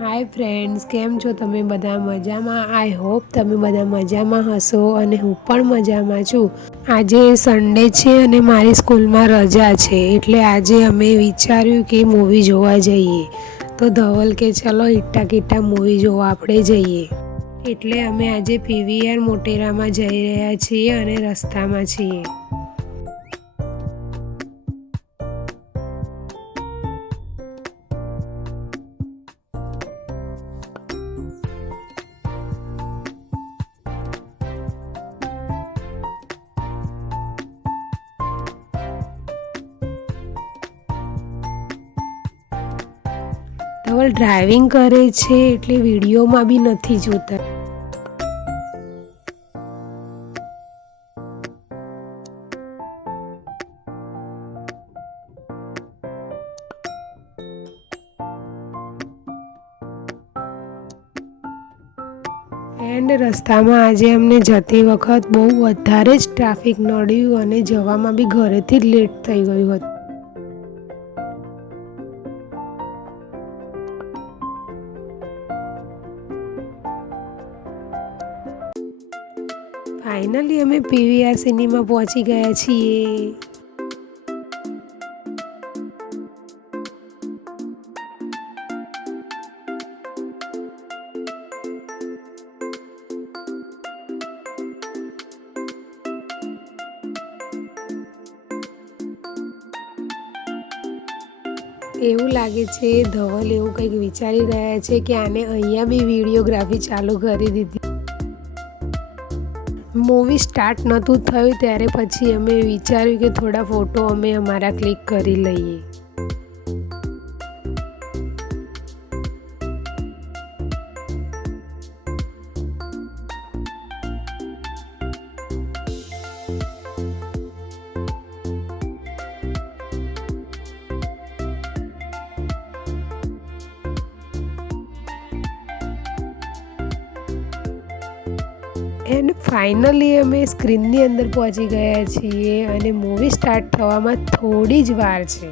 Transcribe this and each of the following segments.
Hi friends, કેમ છો તમે બધા મજામાં? આઈ હોપ તમે બધા મજામાં હશો અને હું પણ મજામાં છું. આજે સન્ડે છે અને મારી સ્કૂલમાં રજા છે, એટલે આજે અમે વિચાર્યું કે મૂવી જોવા જઈએ. તો ધવલ કે ચલો ઈટ્ટા કિટ્ટા મૂવી જોવા આપણે જઈએ. એટલે અમે આજે પીવીઆર મોટેરામાં જઈ રહ્યા છીએ અને રસ્તામાં છીએ. ધવલ ડ્રાઇવિંગ કરે છે એટલે વિડીયોમાં બી નથી જોતા. એન્ડ રસ્તામાં આજે અમને જતી વખત બહુ વધારે જ ટ્રાફિક નડ્યું અને જવામાં બી ઘરેથી જ લેટ થઈ ગયું હતું. ફાઇનલી અમે પીવીઆર સિનેમા પહોંચી ગયા છીએ. એવું લાગે છે ધવલ એવું કંઈક વિચારી રહ્યા છે કે આને અહીંયા બી વિડીયોગ્રાફી ચાલુ કરી દીધી. મૂવી સ્ટાર્ટ નહોતું થયું ત્યારે પછી અમે વિચાર્યું કે થોડા ફોટો અમે અમારા ક્લિક કરી લઈએ. એન્ડ ફાઇનલી અમે સ્ક્રીનની અંદર પહોંચી ગયા છીએ અને મૂવી સ્ટાર્ટ થવામાં થોડી જ વાર છે.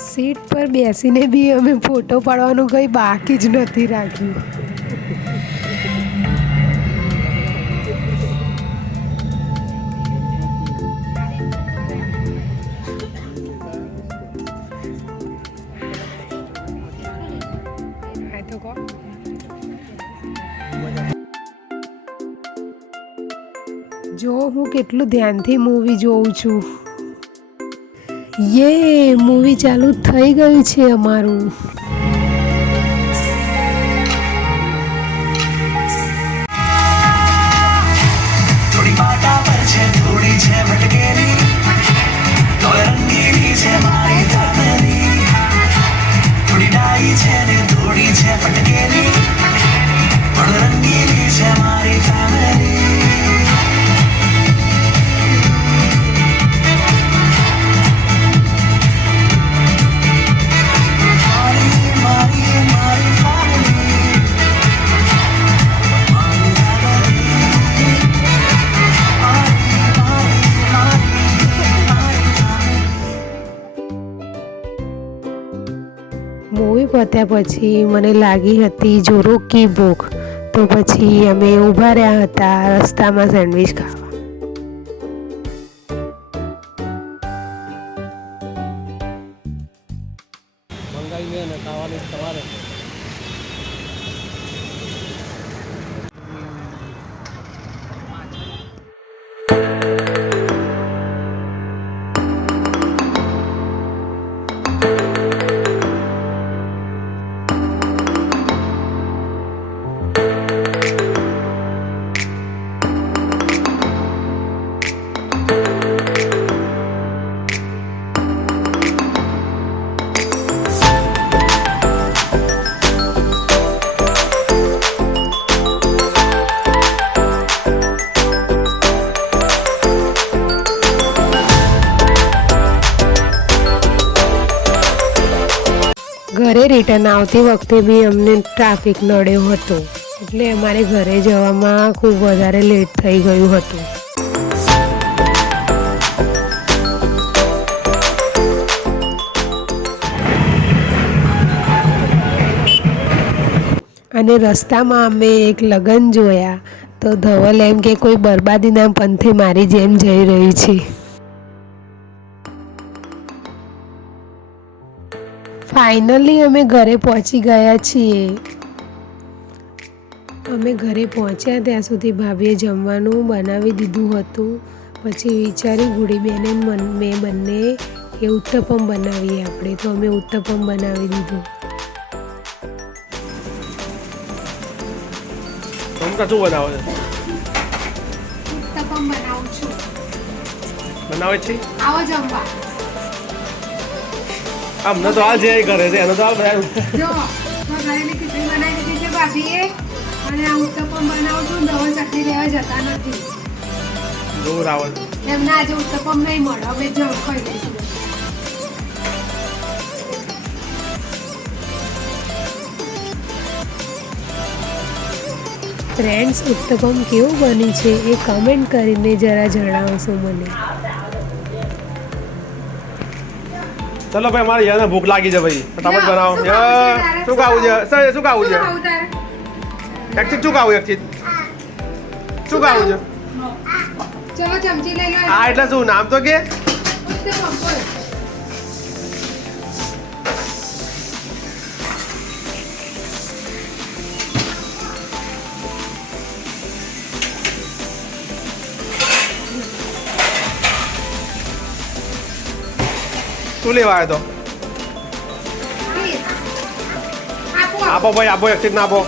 સીટ પર બેસીને બી અમે ફોટો પાડવાનું કંઈ બાકી જ નથી રાખ્યું. જો હું કેટલું ધ્યાનથી મૂવી જોઉં છું. યે મૂવી ચાલુ થઈ ગયું છે અમારું. થોડી પાટા પર છે, થોડી છે ભટકેલી, તોય રંગીલી છે મારી ફેમિલી. થોડી ડાઈ છે ને થોડી છે ભટકેલી, પણ રંગીલી છે મારી ફેમિલી. મૂવી પત્યા પછી મને લાગી હતી જોરોકી ભૂખ, તો પછી અમે ઊભા રહ્યા હતા રસ્તામાં સેન્ડવિચ ખાવા. ઘરે રિટર્ન આવતી વખતે બી અમને ટ્રાફિક નડ્યો હતો, એટલે અમારે ઘરે જવામાં ખૂબ વધારે લેટ થઈ ગયું હતું. અને રસ્તામાં અમે એક લગ્ન જોયા તો ધવલ એમ કે કોઈ બરબાદીના પંથે મારી જેમ જઈ રહી છે. ફાઇનલી અમે ઘરે પહોંચી ગયા છીએ. અમે ઘરે પહોંચ્યા ત્યાં સુધી ભાભીએ જમવાનું બનાવી દીધું હતું. પછી વિચારી ગુડીબેન મેં બંને કે ઉત્તપમ બનાવીએ આપણે, તો અમે ઉત્તપમ બનાવી દીધું. શું બનાવો છો? ઉત્તપમ બનાવું છું. બનાવે છે? આવો જમવા. અમને તો હાલ જે કરે છે એનો તો હાલ બનાવ્યું. જો ઘરેની ખીચડી બનાવી દીધી છે ભાભીએ, અને આ ઉત્તપમ બનાવું છું. ધવલ ચટણી લેવા જતા નથી. જોર આવે એમને આજે ઉત્તપમ નહીં મળે, હવે જ ખાઈ લઈશું. ફ્રેન્ડ્સ, ઉત્તપમ કેવું બની છે એ કમેન્ટ કરીને જરા જણાવશો મને. ચલો ભાઈ, મારે યાને ભૂખ લાગી છે ભાઈ, ફટાફટ બનાવો. શું ખાવું છે? શું ખાવું છે? એકચિત શું ખાવું? એકચિત શું ખાવું છે? ચલો ચમચી લઈ લો. આ એટલે શું નામ તો કે? શું લેવા આવ્યો તો? આપો ભાઈ, આપો. એકચિત ના આપો.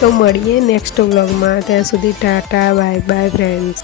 તો મળીએ નેક્સ્ટ વ્લોગમાં. ત્યાં સુધી ટાટા, બાય બાય ફ્રેન્ડ્સ.